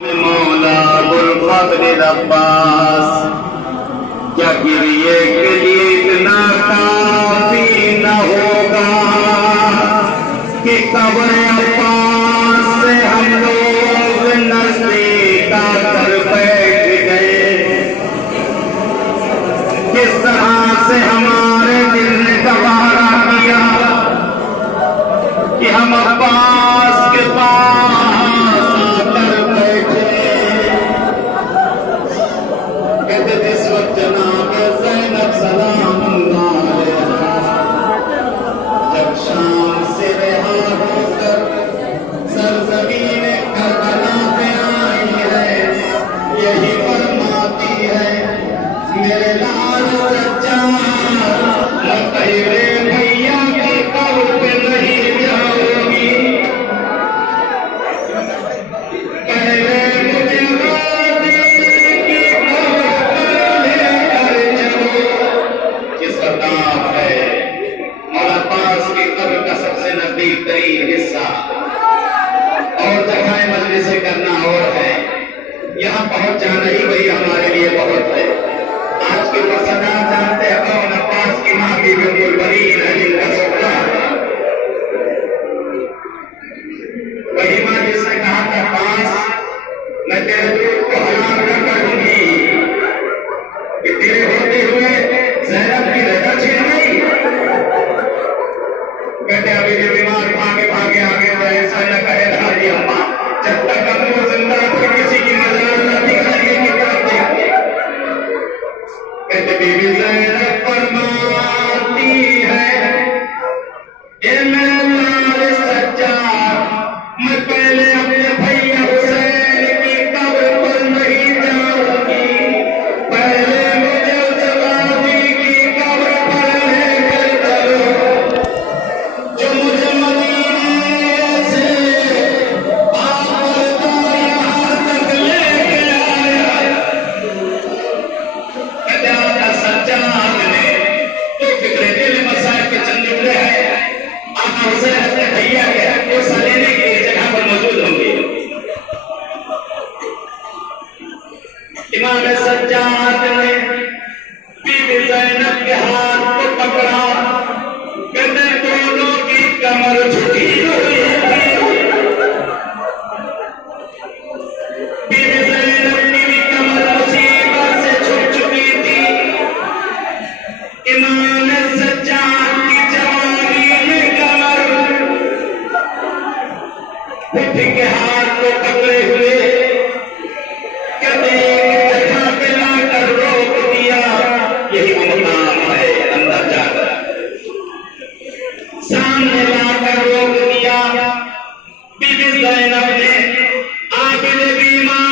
मौला अबुल फजल अब्बास, क्या गिरिए के लिए इतना काफी न होगा कि कब्र अब्बास से हम लोग नजदीक आकर बैठ गए। किस तरह से हमारे दिल ने गवारा किया कि हम अब्बास के पास आकर बैठे। कहते जिस वक्त जनाब ज़ैनब सलामुल्लाह अलैहा जब शाम से रहा होकर सरज़मीन करबला पे आई है, यही फरमाती है मेरे लाल सज्जाद तेरे भैया की कब्र पे नहीं जाऊंगी, पहले मुझे गाजी की कब्र पर लेकर चलो। जिसका नाम है मौला अब्बास की कब्र का सबसे नजदीक तरीन हिस्सा और जगह मजलिस करना और है, यहाँ पहुंच जाना ही वही हमारे लिए बहुत है। आज के मसला जानते हैं कौन? अब्बास की माँ की बिल्कुल बनी है जिनका सोचा वही माँ जिसने कहा था अब्बास मैं तेरे दूध को हराम न करूंगी कि तेरे होते हुए ज़ैनब की रजा छीन गई। कहते अभी भी बीमार भागे भागे आगे तो ऐसा न कहे राजी अम्मा, जब तक हम वो जिंदा थे किसी की मजार न दिखाइए कि बात देखिए। कहते बीबी ज़ैनब फरमाती है ये मेरे लाल सज्जाद, मैं पहले अपने भैया हुसैन की कब्र पर नहीं जाऊंगी, पहले मुझे उस गाजी की कब्र पर लेकर चलो जो मुझे मदीने से आप यहाँ तक लेके आया। कहते सज्जाद ने तो फिक्रे दिल मसाइल के चंद जुमले हैं, आका हुसैन अपने भैया के हिस्सा लेने के लिए जगह पर मौजूद होंगे। इमाम सज्जाद ने बीबी ज़ैनब के हाथ को पकड़ा, कहते दोनों की कमर झुकी हुई थी। बीबी ज़ैनब की भी कमर मुसीबत से झुक चुकी थी। इमाम सज्जाद की जवानी में कमर उठ के हाथ को पकड़े हुए कहते एक जगह पे लाकर रोक दिया। यही मुकाम है अंदर जाकर सामने लाकर रोक दिया। बीबी ज़ैनब ने आखिर बीमार